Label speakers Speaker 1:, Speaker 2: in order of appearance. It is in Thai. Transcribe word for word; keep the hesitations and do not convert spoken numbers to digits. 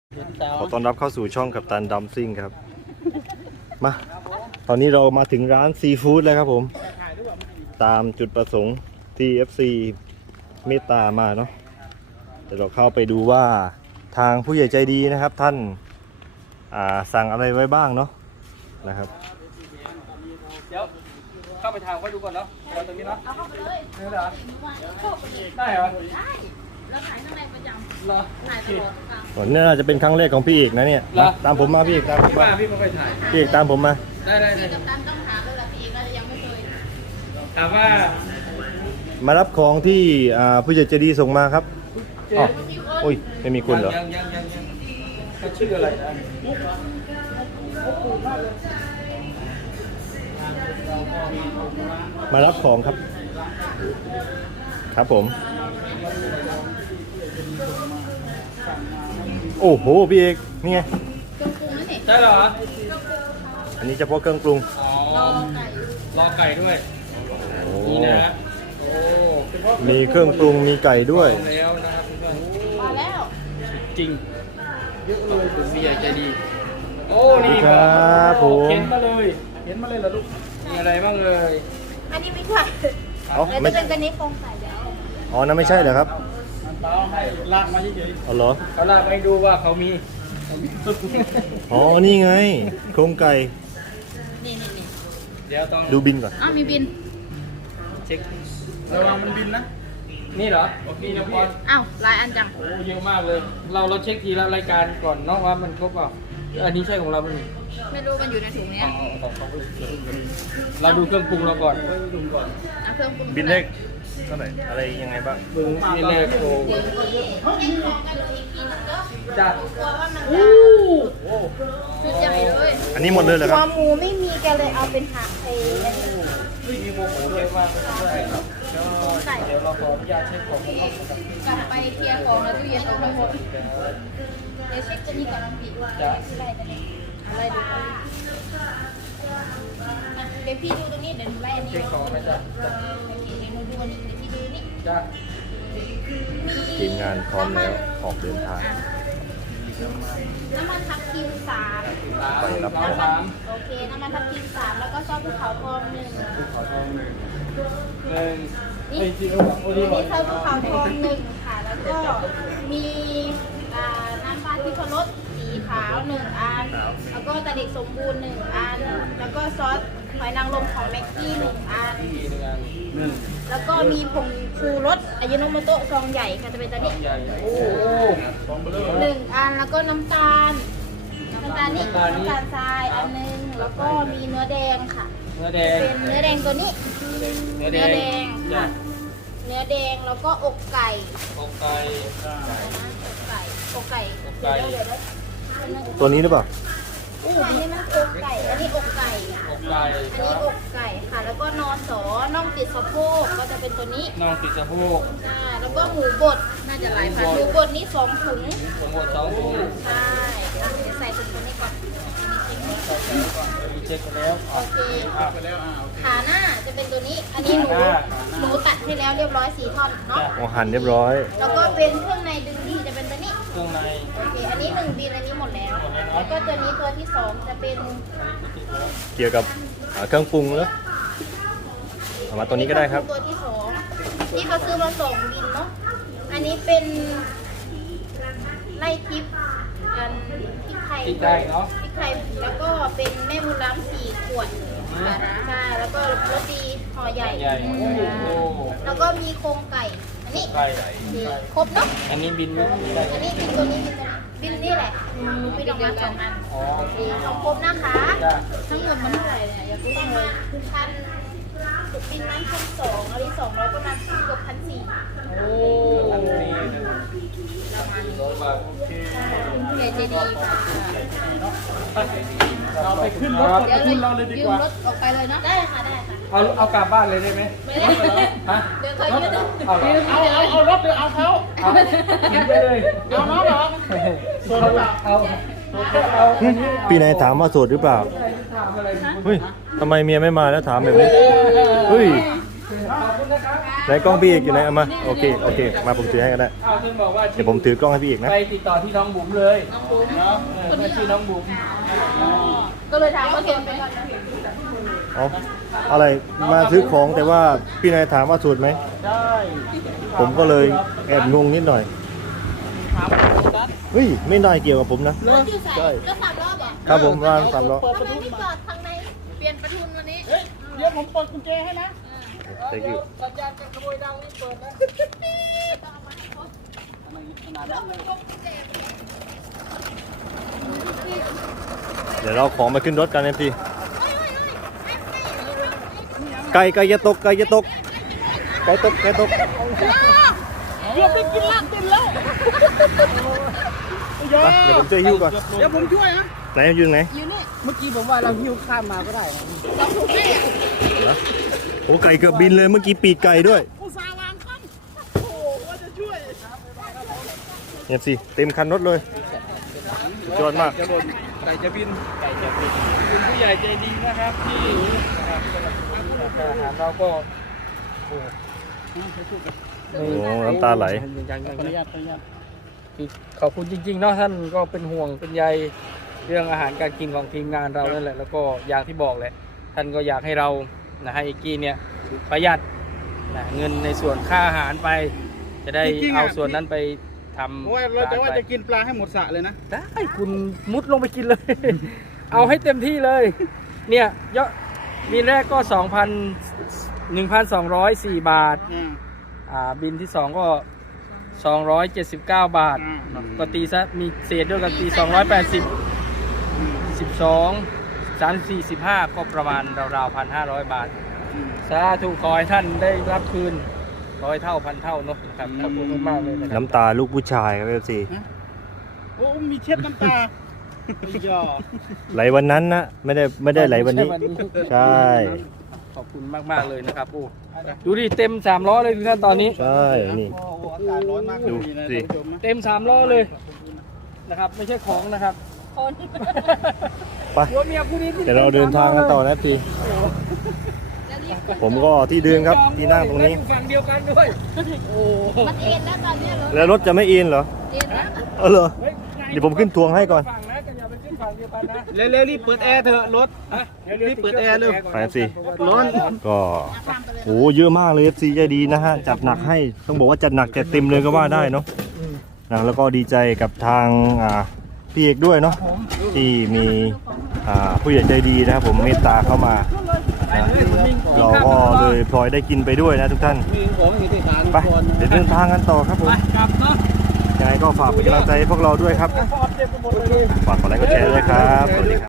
Speaker 1: ขอต้อนรับเข้าสู่ช่องกัปตันดัมซิ่งครับมาตอนนี้เรามาถึงร้านซีฟู้ดแล้วครับผมตามจุดประสงค์ที่ เอฟ ซี เมตตามาเนาะเดี๋ยวเราเข้าไปดูว่าทางผู้ใหญ่ใจดีนะครับท่านอ่าสั่งอะไรไว้บ้างเนาะนะครับ
Speaker 2: เดี๋ยวเข้าไปทางไว้ดูก่อนเนาะเอาตรงนี้เนาะเอาเข้าไปเลยได้เหรอได้เหรอได้แล้วถ่ายข้างในประจำเหรอถ่ายตลอดค่ะ
Speaker 1: นี่น่าจะเป็นครั้งแรกของพี่เอกนะเนี่ยตามผมมาพี่เอกตามผมมา
Speaker 2: พี่ไม่ค่อยถ่าย
Speaker 1: พี่เอกตามผมมา
Speaker 2: ได้ได้ได้
Speaker 3: กับตันต้องถามเลยละพี่เอกน่าจะยังไม่เคย
Speaker 2: ถามว่า
Speaker 1: มารับของที่อ่าผู้ใหญ่ใจดีส่งมาครับอ๋ออุ้ยไม่มีคุณเหรอ
Speaker 2: ยังยังยังยังเขาชื่ออะไรนะ
Speaker 1: มารับของครับครับผมโอ้โหพี่เอกนี่ไง
Speaker 3: เครื่องปรุงนั่นเอง
Speaker 2: ใช่เหรอ
Speaker 1: อันนี้เฉพาะเครื่องปรุง
Speaker 2: อ๋อ
Speaker 3: รอไก่
Speaker 2: รอไก่ด้วย
Speaker 1: โอ้
Speaker 2: นี่นะโอ้เฉพาะ
Speaker 1: มีเครื่องปรุงมีไก่ด้วย
Speaker 2: แล้วนะครับเพื่อน
Speaker 3: มาแล้ว
Speaker 2: จริงเยอะเลยถึงมีใหญ่ใจดีโอ้
Speaker 1: สวัสดี
Speaker 2: นี่
Speaker 1: ครับผม
Speaker 2: เห็นมาเลยเห็นมาเลยเหรอลูกมีอะไรบ้างเลย
Speaker 3: อันนี้ไม่ใช่
Speaker 1: เอ้า
Speaker 3: แล้ว
Speaker 1: ไม่
Speaker 3: จะเป็นกันนี้โครงไก่เดี๋ยวเอา
Speaker 1: อ๋อนั่นไม่ใช่เหรอครับ
Speaker 2: เปล่าให้ลากมาเฉย
Speaker 1: อ๋อเหรอ
Speaker 2: ๆเขาลากไปดูว่าเขามี
Speaker 1: อ๋อนี่ไงโครงไก่
Speaker 3: นี่นี่นี่
Speaker 2: เดี๋ยวต้อง
Speaker 1: ดูบินก่อน
Speaker 3: อ้าวมีบิน
Speaker 2: เช็คระวังมันบินนะ นี่เหรอนี่นะพอ
Speaker 3: อ้าวหลายอันจัง
Speaker 2: โอ้เยอะมากเลย เราเราเช็คทีละรายการก่อนเนาะว่ามันครบเปล่าอันนี้ใช่ของเราไหม
Speaker 3: ไม่รู้มันอยู่ในถุงเนี้ย
Speaker 2: เราดูเครื่องปรุงเราก่อนดูก่อน
Speaker 3: เอาเครื่องปรุง
Speaker 1: บินเลขเท่าไหร่อะไรยังไงบ้าง
Speaker 2: ปรุงนี่แรกโอ้
Speaker 3: เดี๋ยวก็เยอะเอ็นของกันอีกทีนึงก็
Speaker 2: จ้าก
Speaker 3: ลัวว่ามัน
Speaker 2: โอ้
Speaker 3: จะชุดใหญ่เลย
Speaker 1: อันนี้หมดเลยเหรอค
Speaker 3: หั
Speaker 1: รั
Speaker 3: ว
Speaker 1: บ
Speaker 3: หมูไม่มีแกเลยเอาเป็นหักไอ้อันนี้
Speaker 2: ไม่มีโมโหเยอะมากเลยครับเดี๋ยวเราขออนุญาตเช็คของก่อน
Speaker 3: กลับไปเคลียร์ของแล้วตู้เย็นเอาทั้งหมดเดี๋ยวเช็คตัวนี้ก่อนน้องพี่ว่าอะไรตัวนี้อะไรดูก่อนอ่ะเดี๋ยวพี่ดูตรงนี้เดี๋ยวหนูไล่อันนี้
Speaker 2: เช็คของไหมจ๊ะ
Speaker 3: โอเคเดี๋ยวหนูดูอันนี้เดี๋ยวพี่ดูนี่
Speaker 2: จ้า
Speaker 1: ทีมงานพร้อมแล้วออกเดินทาง
Speaker 3: น้ำมันทับทิมสาม
Speaker 1: ไปรับของ
Speaker 3: น้ำมันโอเคน้ำมันทับทิมสามแล้วก็ซอสภูเขาทองหนึ่ง
Speaker 2: ขอทองหนึ่งหนึ่ง
Speaker 3: นี่
Speaker 2: ไอ้ที่เขาบอกโอ้
Speaker 3: อัน
Speaker 2: ดี
Speaker 3: นี้
Speaker 2: กว่า
Speaker 3: ซอสภูเขาทองหนึ่งค่ะแล้วก็มีอ่าน้ำปลาทิพรสสีขาวหนึ่งอันแล้วก็ตะเด็กสมบูรณ์หนึ่งอันแล้วก็ซอสหอยนางรมของแม็กกี้หนึ่งอัน
Speaker 2: อีกหนึ่งอันหนึ่ง
Speaker 3: แล้วก็มีผงชูรสอายุโนโมโตะซองใหญ่ค่ะจะเป็นตัวนี้
Speaker 2: ใหญ่โอ้โหสองเบลอ
Speaker 3: หนึ่งอันแล้วก็น้ำตาลน้ำตาลนี่
Speaker 2: น้ำตาลนี่
Speaker 3: น้ำตาลทรายอันหนึงแล้วก็มีเนื้อแดงค่ะ
Speaker 2: เนื้อแดง
Speaker 3: เป็นเนื้อแดงตัวนี้
Speaker 2: เนื้อแด
Speaker 3: เนื้อแดง
Speaker 2: ง
Speaker 3: ค่ะเนื้อแดงแล้วก็อกไก่
Speaker 2: อกไก่
Speaker 3: อกไก่อกไก่
Speaker 2: อกไก่
Speaker 3: เดี๋ยวเดี๋ยวเดี๋ยว
Speaker 1: ตัวนี้หรือเปล่า
Speaker 3: อันนี้มันอกไก่อันนี้อกไก่
Speaker 2: อกไก่
Speaker 3: อันนี้อกไก่ค่ะ แล้วก็นอสอน่องติดสะโพกก็จะเป็นตัวนี้
Speaker 2: น่องติดสะโพก
Speaker 3: อ่าแล้วก็หมูบดน่าจะหลายพันหมูบดนี่สองถุง
Speaker 2: ทั้งหมดสองถุง
Speaker 3: ใช่อ่ะเดี๋ยวใส่ถุงตัวนี้ก่อนอันนี้เช็คก่อน
Speaker 2: ใส่ใส่ไว้ก่อนเดี๋ยวมีเช็คไปแล้ว
Speaker 3: โอเค
Speaker 2: อ่ะไปแล้วอ่ะโอเค
Speaker 3: ขาหน้าจะเป็นตัวนี้ อันนี้หนู
Speaker 2: ขาหน้า
Speaker 3: หนูตัดให้แล้วเรียบร้อยสี่ท่อนเนาะ
Speaker 1: โอหั่นเรียบร้อย
Speaker 3: แล้วก็เป็นเครื่องในดึงดีจะเป็นตัวนี้
Speaker 2: เครื่องใน
Speaker 3: โอเค อันนี้หนึ่งบินอันนี้หมดแล้ว แล้วก็ตัวนี้ตัวที่สองจะเป็น
Speaker 1: เกี่ยวกับอ่าเครื่องปรุงเนอะเอามาตัวนี้ก็ได้ครับ
Speaker 3: ตัวที่สองที่เขาซื้อมาสองบินเนาะ อันนี้เป็นไล่ทิปอันพริกไทย
Speaker 2: ติดได้เนาะ
Speaker 3: พริกไทยแล้วก็เป็นแม่บุญล้ำสี่ขวดใช่แล้วก็โรตีห่อใหญ่
Speaker 2: ใหญ่
Speaker 3: อื
Speaker 2: โอ้
Speaker 3: มแล้วก็มีโครงไก่ อันนี้
Speaker 2: ไก่
Speaker 3: ครบเนาะ
Speaker 2: อันนี้บินไม่ได้
Speaker 3: อันนี้บินตัวนี้บินตัวนี้บินนี่แหละหนูบินออกมาสองอัน
Speaker 2: อ๋อ
Speaker 3: โอเคของครบนะคะ
Speaker 2: จ้า
Speaker 3: ทั้งหมดมันเท่าไหร่เนี่ยอย่าเพิ่งเลยพันบินนั้นพันสองอันนี้สองร้อยประมาณเกือบพันสี่
Speaker 2: โอ้นี่ร้อยบาทโอเค
Speaker 3: ผู้ใหญ่ใจดีค่ะ
Speaker 2: เราไปขึ้นรถ
Speaker 3: เดี๋ยว
Speaker 2: ขึ้นเราเลยดี
Speaker 3: ยื
Speaker 2: ก
Speaker 3: ม
Speaker 2: ว่า
Speaker 3: รถออกไปเลยเนาะได้ค่ะได้ค่ะ
Speaker 2: เอาเอากลับบ้านเลยได้ไหม
Speaker 3: ไม่ได้
Speaker 2: ฮะ
Speaker 3: เดี๋ยวเขายืด
Speaker 2: เอาเหรอ
Speaker 4: เอาเอาเอารถเดี๋ยวเอาเขา
Speaker 2: เอากินไปเลย
Speaker 4: เอาน้องเหรอ
Speaker 2: เอาเอาเอาอันนี้
Speaker 1: ปีไหนถามว่าโสดหรือเปล่า
Speaker 2: ถามอะไร
Speaker 1: เฮ้ยทำไมเมียไม่มาแล้วถามแบบนี้เฮ้ย
Speaker 2: ขอบคุณนะครับ
Speaker 1: เไหนกล้องพี่เอกอยู่ไหนเอามาโอเคโอเคมาผมถือให้ก็ได้
Speaker 2: อ้าวท่านบอกว่า
Speaker 1: เดี๋ยวผมถือกล้องให้พี่เอกนะ
Speaker 2: ไปติดต่อที่น้องบุ๋มเลยน้องบุ๋มเนาะเออถ้าชื่อน้องบุ๋ม
Speaker 3: ก็เลยถามว่าเห็นไหม
Speaker 1: อ๋ออะไรมาซื้อของแต่ว่าพี่นายถามว่าสูตรไหม
Speaker 2: ได้
Speaker 1: ผมก็เลยแอบงงนิดหน่อย
Speaker 2: ถามกัน
Speaker 1: เฮ้ยไม่ได้เกี่ยวกับผมนะ
Speaker 3: รถอยู่ใส่รถสามล้อเหรอ
Speaker 1: ครับผมร้านสามล้อ
Speaker 3: ทำไมไม่จอดทางในเปลี่ยนประทุนวันนี้
Speaker 4: เฮ้ยเดี๋ยวผมเปิดกุญแจให้นะ
Speaker 1: thank you
Speaker 2: สัญญาณการขโมยดังนี่เปิดนะ
Speaker 1: เดี๋ยวเราของมาขึ้นรถกันเอ็มพีไก่ไก่จะตกไก่จะตกไก่ตกไก่ตก
Speaker 4: เกือบได้กินลาบเป็นแล้ว
Speaker 1: ไปเดี๋ยวผมช่วยหิ้วก่อน
Speaker 4: เดี๋ยวผมช่วยนะ
Speaker 1: ไหนอยู่ไหน
Speaker 3: อยู่นี่
Speaker 2: เมื่อกี้ผมว่าเราหิ้วข้ามมาก็ได้นะ
Speaker 3: เราถูกแม่
Speaker 1: โอ้ไก่เกือบบินเลยเมื่อกี้ปีกไก่ด้วย
Speaker 4: อุตส่าห์วางคันโอ้โหว่าจะช่วย
Speaker 1: เอฟซีเต็มคันรถเลยสุดยอดมาก
Speaker 2: จะหล่นไก่จะบินไก่จะบินคุณผู้ใหญ่ใจดีนะครับที่นะครับสำหรับอาหารเราก็โอ้
Speaker 1: โอ้น้ำตาไหล
Speaker 2: ยังยัง
Speaker 4: ขออนุญาตขออนุญาต
Speaker 2: คือขอบคุณจริงๆเนาะท่านก็เป็นห่วงเป็นใยเรื่องอาหารการกินของทีมงานเรานั่นแหละแล้วก็อย่างที่บอกแหละท่านก็อยากให้เรานะให้อีกกี้เนี่ยประหยัดนะเงินในส่วนค่าอาหารไป จะได้เอาส่วนนั้นไปทำ
Speaker 4: เพราะว่าเราจะว่าจะกินปลาให้หมดสระเลยนะ
Speaker 2: ได้คุณมุดลงไปกินเลย เอาให้เต็มที่เลย เนี่ยยอดบินแรกก็ สองพัน หนึ่งพันสองร้อยสี่ บาท
Speaker 4: อ่า
Speaker 2: อ่าบินที่สองก็ สองร้อยเจ็ดสิบเก้า บาท
Speaker 4: อ่า
Speaker 2: ก็ตีซะมีเศษด้วยกันตี สองร้อยแปดสิบ สิบสอง สามสี่ สิบห้าก็ประมาณราวๆ หนึ่งพันห้าร้อย บาท สาธุขอให้ท่านได้รับคืนร้อยเท่าพันเท่าเนอะครับขอบคุณมากๆเลยนะครับ
Speaker 1: น้ำตาลูกผู้ชายครับเอฟซี
Speaker 4: โอ้มีเช็ดน้ำตาย่อ
Speaker 1: ไหลวันนั้นนะไม่ได้ไม่ได้ไหลวันนี้ ใช่
Speaker 2: ขอบคุณมากๆเลยนะครับโอ้ดูดิเต็มสามล้อเลยทุกท่านตอนนี้
Speaker 1: ใช่นี่
Speaker 4: โอ้โหอากาศร้อนมาก
Speaker 1: ดู
Speaker 4: เลยนะ
Speaker 1: สิ
Speaker 4: ท่านผู้ชมนะ
Speaker 2: เต็มสามล้อเลยนะครับ ไม่ใช่ของนะครับ
Speaker 3: คน
Speaker 1: ไป
Speaker 2: หัวเมียคู่นี้
Speaker 1: เดี๋ยวเราเดินทางกันต่อนะพี่ผมก็ที่เดินครับที่นั่งตรงนี้
Speaker 2: อยู่ฝั่งเดียวกันด้วยโอ้
Speaker 3: มันเอ็นแล้วตอนเนี้ยรถ
Speaker 1: แล้วรถจะไม่อินเหรอ
Speaker 3: เอ็นแล้ว
Speaker 1: เออเหรอ
Speaker 2: เฮ้ย
Speaker 1: เดี๋ยวผมขึ้นทวงให้ก่อน
Speaker 2: ฝั่งนะกันอย่าไปขึ้นฝั่งเดียวกันนะ
Speaker 4: เร็วๆรีบเปิดแอร์เถอะรถ
Speaker 2: ฮะ
Speaker 4: รีบเปิดแอร์เร็ว
Speaker 1: ไปสิ
Speaker 4: ร้อน
Speaker 1: ก็โอ้เยอะมากเลย เอฟ ซี ใจดีนะฮะจัดหนักให้ต้องบอกว่าจัดหนักจัดเต็มเลยก็ว่าได้เนาะนะแล้วก็ดีใจกับทางอ่าพี่เอกด้วยเนาะที่มีอ่าผู้ใหญ่ใจดีนะครับผมเมตตาเข้ามานะเราก็เลยพลอยได้กินไปด้วยนะทุกท่าน
Speaker 4: มีของอยู่ที่ศาล
Speaker 1: ไปเดี๋ยวเดินทางกันต่อครับผม
Speaker 2: ไปกลับเนาะ
Speaker 1: ยังไงก็ฝากเป็นกำลังใจให้พวกเราด้วยครับ
Speaker 2: พอเต็มไปหมดเลย
Speaker 1: ฝากกดไลค์กดแชร์ด้วยครับสวัสดีครับ